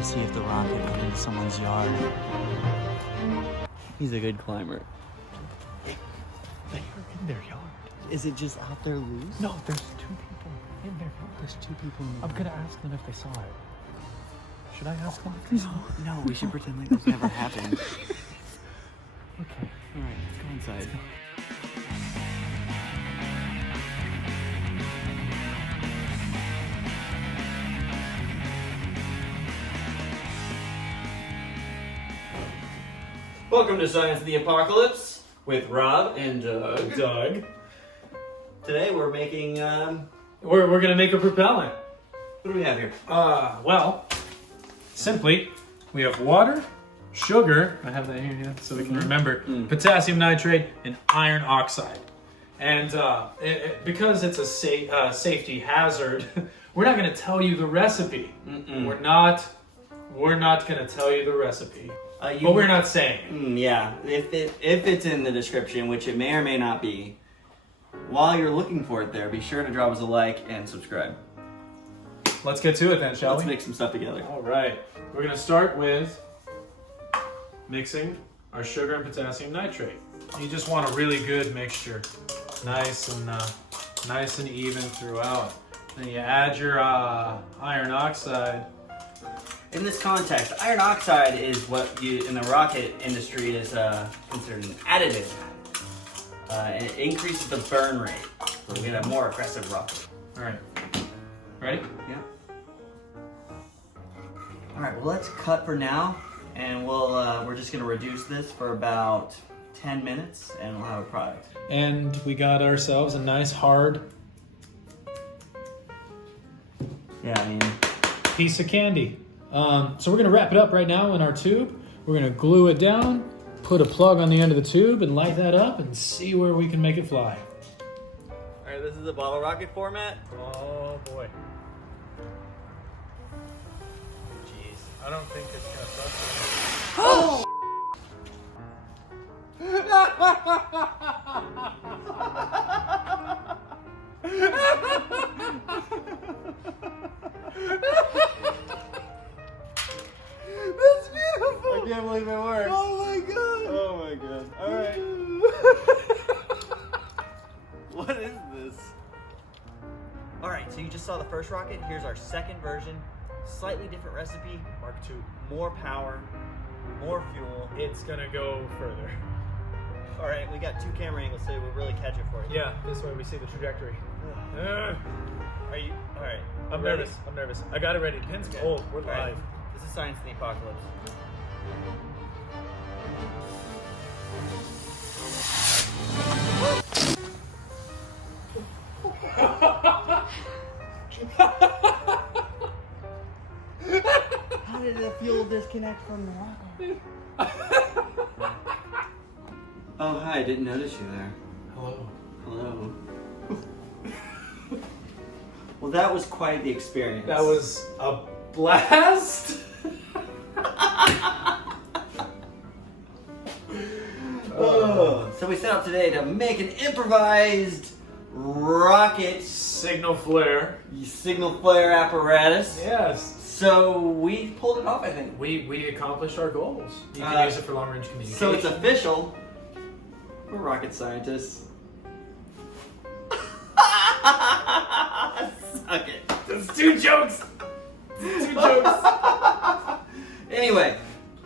to see if the rocket went into someone's yard. He's a good climber. They are in their yard. Is it just out there loose? No, there's 2 people in their yard. There's 2 people in the I'm gonna ask them if they saw it. Should I ask them if they saw it? No, we should pretend like this never happened. Okay. Alright, let's go inside. Welcome to Science of the Apocalypse with Rob and Doug. Today we're making, We're gonna make a propellant. what do we have here? Well, simply, we have water, sugar, I have that here so we can remember, potassium nitrate, and iron oxide. And because it's a safety hazard, we're not gonna tell you the recipe. We're not gonna tell you the recipe. But we're not saying. Yeah, if it's in the description, which it may or may not be, while you're looking for it there, be sure to drop us a like and subscribe. Let's get to it then, shall we? Let's mix some stuff together. All right. We're going to start with mixing our sugar and potassium nitrate. You just want a really good mixture. Nice and even throughout. Then you add your iron oxide. In this context, iron oxide is what you in the rocket industry is considered an additive. And it increases the burn rate, so we get a more aggressive rocket. All right. Ready? Yeah. All right. Well, let's cut for now, and we're just gonna reduce this for about 10 minutes, and we'll have a product. And we got ourselves a nice hard piece of candy. So we're gonna wrap it up right now in our tube. We're gonna glue it down, put a plug on the end of the tube, and light that up and see where we can make it fly. All right. This is the bottle rocket format. Oh boy. Jeez, I don't think it's gonna trust me. Oh! That's beautiful! I can't believe it worked. Oh my god! Oh my god. Alright. What is this? Alright, so you just saw the first rocket. Here's our second version. Slightly different recipe. Mark II. More power. More fuel. It's gonna go further. Alright, we got 2 camera angles so we'll really catch it for you. Yeah, this way we see the trajectory. Are you? Alright. I'm ready? nervous. I'm nervous. I got it ready. Pin's cold. We're Alright. live. This is Science of the Apocalypse. How did the fuel disconnect from the rocket? Oh, hi, I didn't notice you there. Hello. Hello. Well, that was quite the experience. That was a blast. Oh. So we set out today to make an improvised rocket Signal flare. signal flare apparatus. Yes. So we pulled it off, I think. We accomplished our goals. You can use it for long range communication. So it's official. We're rocket scientists. Suck it. That's 2 jokes. 2 jokes. Anyway,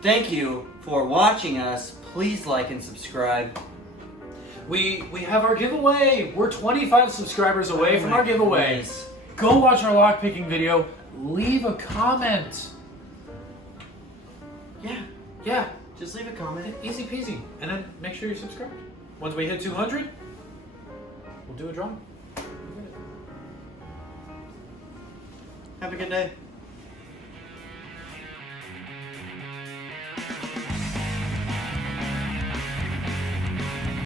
thank you for watching us. Please like and subscribe. We have our giveaway. We're 25 subscribers away from our giveaway. Goodness. Go watch our lockpicking video. Leave a comment. Yeah. Just leave a comment. Easy peasy. And then make sure you're subscribed. Once we hit 200, we'll do a drawing. Have a good day.